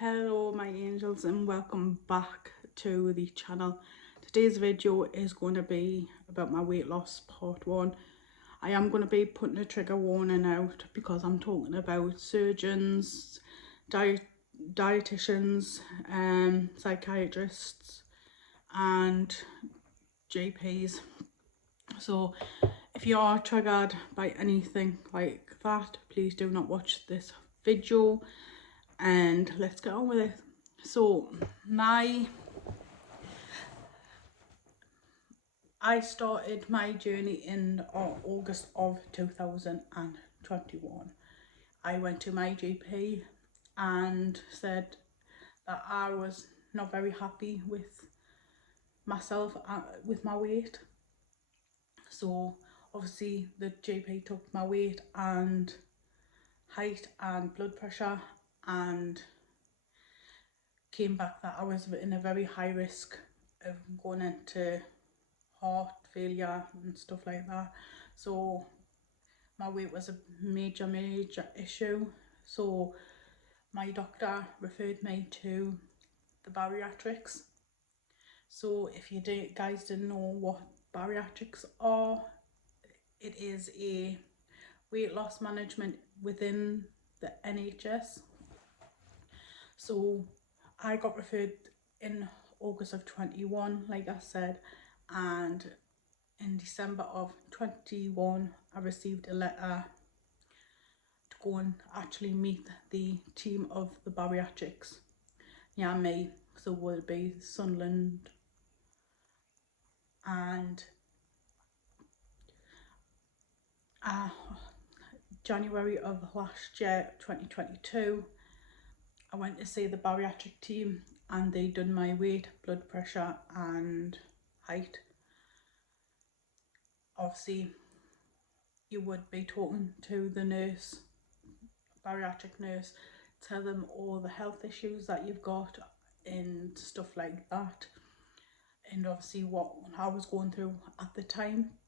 Hello my angels and welcome back to the channel. Today's video is going to be about my weight loss part 1. I am going to be putting a trigger warning out because I'm talking about surgeons, dietitians, psychiatrists and GPs. So if you are triggered by anything like that, please do not watch this video. And let's get on with it. So I started my journey in August of 2021. I went to my GP and said that I was not very happy with myself, with my weight. So obviously the GP took my weight and height and blood pressure and came back that I was in a very high risk of going into heart failure and stuff like that. So my weight was a major issue. So my doctor referred me to the bariatrics. So if you guys didn't know what bariatrics are, it is a weight loss management within the NHS. So I got referred in August of 21, like I said, and in December of 21 I received a letter to go and actually meet the team of the bariatrics. Yeah, me. So would it be Sunderland, and January of last year, 2022, I went to see the bariatric team and they done my weight, blood pressure and height. Obviously you would be talking to the nurse, bariatric nurse, tell them all the health issues that you've got and stuff like that, and obviously what I was going through at the time.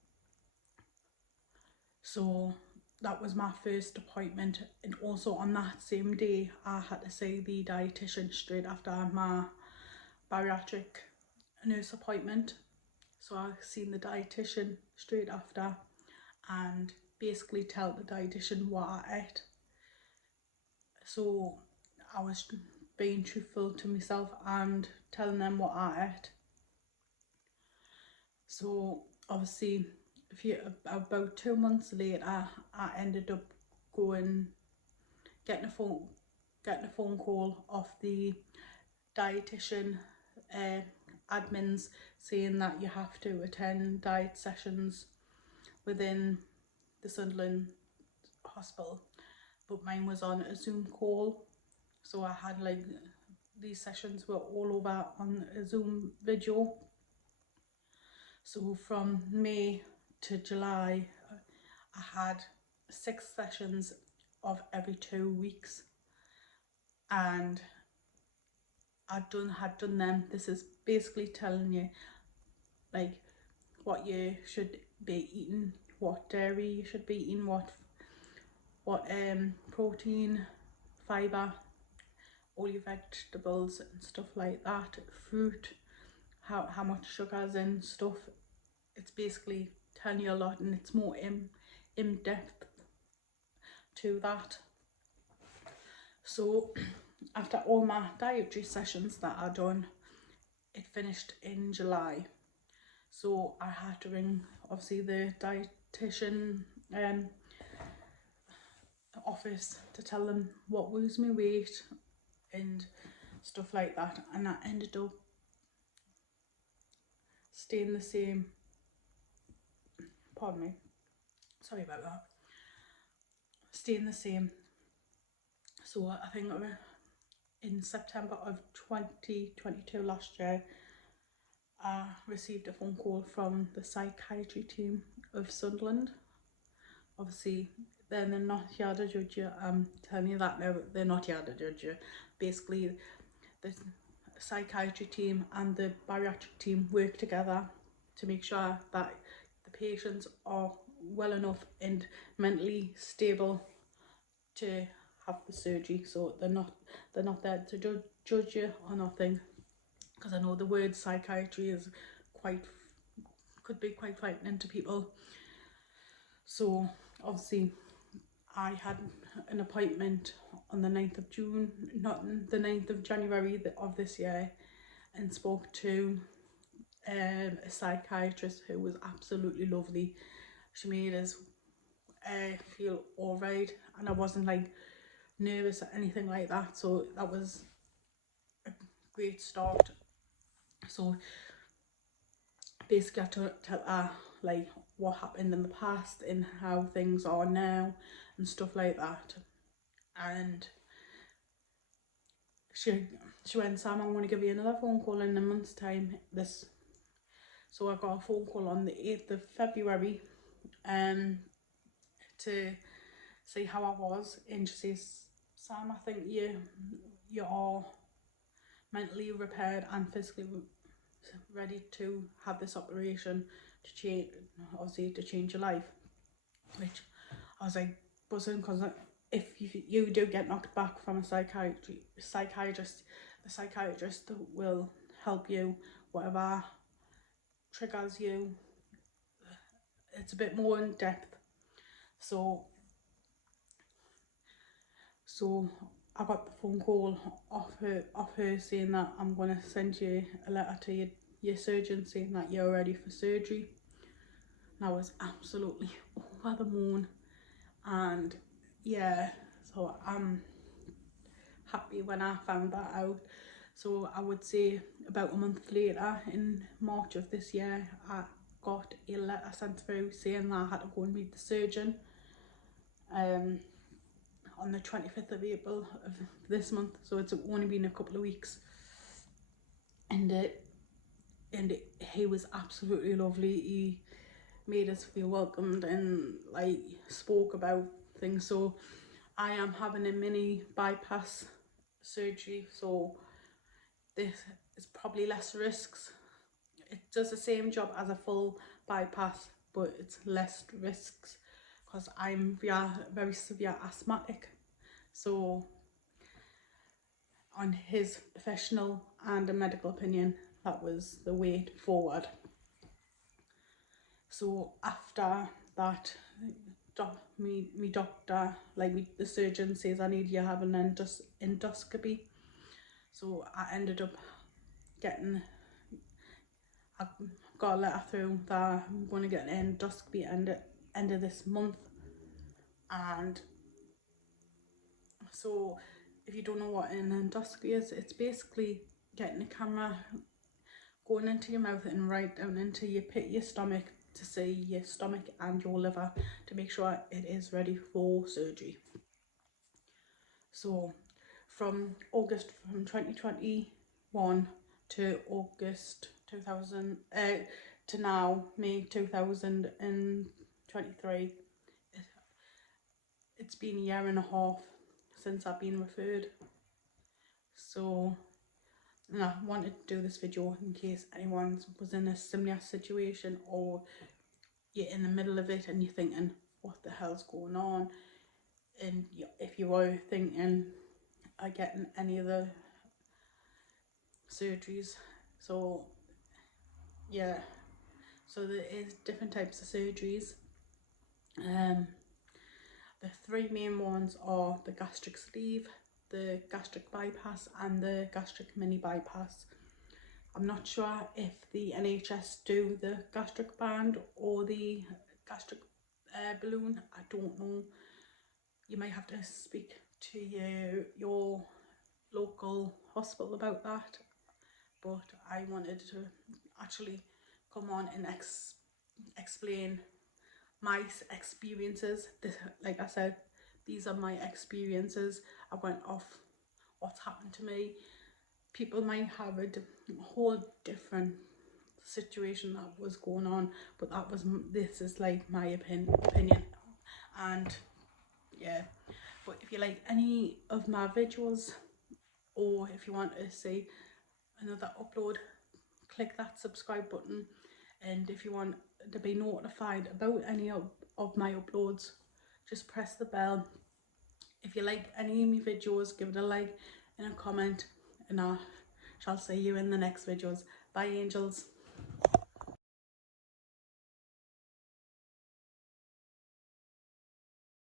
So that was my first appointment, and also on that same day I had to see the dietitian straight after my bariatric nurse appointment. So I seen the dietitian straight after and basically tell the dietitian what I ate. So I was being truthful to myself and telling them what I ate. So obviously about 2 months later I ended up getting a phone call off the dietitian admins saying that you have to attend diet sessions within the Sunderland hospital, but mine was on a Zoom call. So I had like these sessions were all over on a Zoom video. So from May to July I had 6 sessions of every 2 weeks, and had done them. This is basically telling you like what you should be eating, what dairy you should be eating, what protein, fibre, all your vegetables and stuff like that, fruit, how much sugar's in stuff. It's basically telling you a lot, and it's more in depth to that. So after all my dietary sessions that I done, it finished in July. So I had to ring obviously the dietitian office to tell them what was my weight and stuff like that, and I ended up staying the same. Pardon me, sorry about that. Staying the same. So I think in September of 2022 last year I received a phone call from the psychiatry team of Sunderland. Obviously they're not here to judge you. I'm telling you that now, they're not here to judge you. Basically the psychiatry team and the bariatric team work together to make sure that the patients are well enough and mentally stable to have the surgery, so they're not there to judge you or nothing, because I know the word psychiatry is could be quite frightening to people. So obviously I had an appointment on the 9th of June, not the 9th of January of this year, and spoke to a psychiatrist who was absolutely lovely. She made us feel alright, and I wasn't like nervous or anything like that, so that was a great start. So basically I tell her like what happened in the past and how things are now and stuff like that. And she went, Sam, I'm going to give you another phone call in a month's time. So I got a phone call on the 8th of February to see how I was, and she says, Sam, I think you are mentally repaired and physically ready to have this operation to change your life. Which I was like buzzing, because if you do get knocked back from a psychiatrist, the psychiatrist will help you, whatever triggers you. It's a bit more in depth. So I got the phone call off her saying that I'm going to send you a letter to your surgeon saying that you're ready for surgery. And I was absolutely over the moon. And yeah, so I'm happy when I found that out. So I would say about a month later, in March of this year, I got a letter sent through saying that I had to go and meet the surgeon on the 25th of April of this month. So it's only been a couple of weeks, and he was absolutely lovely. He made us feel welcomed and like spoke about things. So I am having a mini bypass surgery, so this is probably less risks. It does the same job as a full bypass, but it's less risks because I'm very severe asthmatic. So on his professional and a medical opinion, that was the way forward. So after that, me doctor, like the surgeon says I need you to have an endoscopy. So I ended up I got a letter through that I'm going to get an endoscopy end of this month. And so if you don't know what an endoscopy is, it's basically getting a camera going into your mouth and right down into your pit, your stomach, to see your stomach and your liver to make sure it is ready for surgery. So from 2021 to August 2000 to now May 2023, it's been a year and a half since I've been referred. So and I wanted to do this video in case anyone was in a similar situation, or you're in the middle of it and you're thinking what the hell's going on, and if you were thinking of getting any of the surgeries. So yeah, so there is different types of surgeries. The three main ones are the gastric sleeve, the gastric bypass and the gastric mini bypass. I'm not sure if the NHS do the gastric band or the gastric balloon. I don't know. You might have to speak to your local hospital about that. But I wanted to actually come on and explain my experiences. Like I said, these are my experiences. I went off what's happened to me. People might have a whole different situation that was going on, but this is like my opinion. And yeah, but if you like any of my videos, or if you want to see another upload, click that subscribe button. And if you want to be notified about any of my uploads, just press the bell If you like any of my videos, give it a like and a comment, and I shall see you in the next videos. Bye, angels.